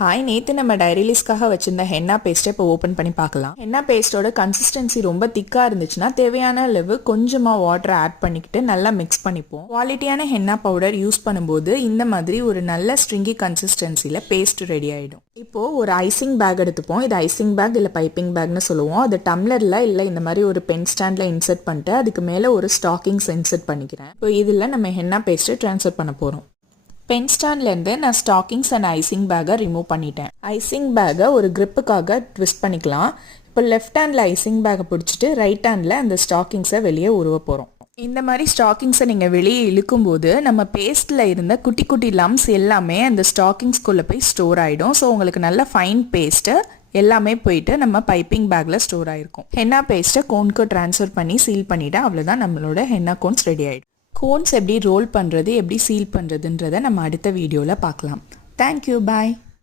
Hi, நேற்று நம்ம டைரிலிஸ்க்காக வச்சிருந்த ஹென்னா பேஸ்ட்டை இப்போ ஓப்பன் பண்ணி பார்க்கலாம். ஹென்னா பேஸ்ட்டோட கன்சிஸ்டன்சி ரொம்ப திக்காக இருந்துச்சுன்னா தேவையான அளவு கொஞ்சமாக வாட்டரை ஆட் பண்ணிக்கிட்டு நல்லா மிக்ஸ் பண்ணிப்போம். குவாலிட்டியான ஹென்னா பவுடர் யூஸ் பண்ணும்போது இந்த மாதிரி ஒரு நல்ல ஸ்ட்ரிங்கி கன்சிஸ்டன்சியில் பேஸ்ட் ரெடி ஆகிடும். இப்போது ஒரு ஐசிங் பேக் எடுத்துப்போம். இது ஐசிங் பேக் இல்லை பைப்பிங் பேக்னு சொல்லுவோம். அது டம்ளரில் இல்லை இந்த மாதிரி ஒரு பென் ஸ்டாண்டில் இன்சர்ட் பண்ணிட்டு அதுக்கு மேலே ஒரு ஸ்டாக்கிங்ஸ் இன்சர்ட் பண்ணிக்கிறேன். இப்போ இதில் நம்ம ஹென்னா பேஸ்ட்டை ட்ரான்ஸ்ஃபர் பண்ண போகிறோம். பென் ஸ்டாண்ட்லேருந்து நான் ஸ்டாக்கிங்ஸ் அண்ட் ஐசிங் பேக்கை ரிமூவ் பண்ணிட்டேன். ஐசிங் பேக்கை ஒரு கிரிப்புக்காக ட்விஸ்ட் பண்ணிக்கலாம். இப்போ லெஃப்ட் ஹேண்டில் ஐசிங் பேக்கை பிடிச்சிட்டு ரைட் ஹேண்டில் அந்த ஸ்டாக்கிங்ஸை வெளியே உருவ போகிறோம். இந்த மாதிரி ஸ்டாக்கிங்ஸை நீங்கள் வெளியே இழுக்கும்போது நம்ம பேஸ்ட்டில் இருந்த குட்டி குட்டி லம்ஸ் எல்லாமே அந்த ஸ்டாக்கிங்ஸ்குள்ளே போய் ஸ்டோர் ஆகிடும். ஸோ உங்களுக்கு நல்ல ஃபைன் பேஸ்ட்டு எல்லாமே போயிட்டு நம்ம பைப்பிங் பேக்கில் ஸ்டோர் ஆகிருக்கும். ஹென்னா பேஸ்ட்டை கோனுக்கு ட்ரான்ஸ்ஃபர் பண்ணி சீல் பண்ணிவிட்டு அவ்வளோதான், நம்மளோட ஹென்னா கோன்ஸ் ரெடி ஆகிடும். கோன்ஸ் எப்படி ரோல் பண்ணுறது, எப்படி சீல் பண்ணுறதுன்றதை நம்ம அடுத்த வீடியோவில் பார்க்கலாம். தேங்க்யூ, பாய்.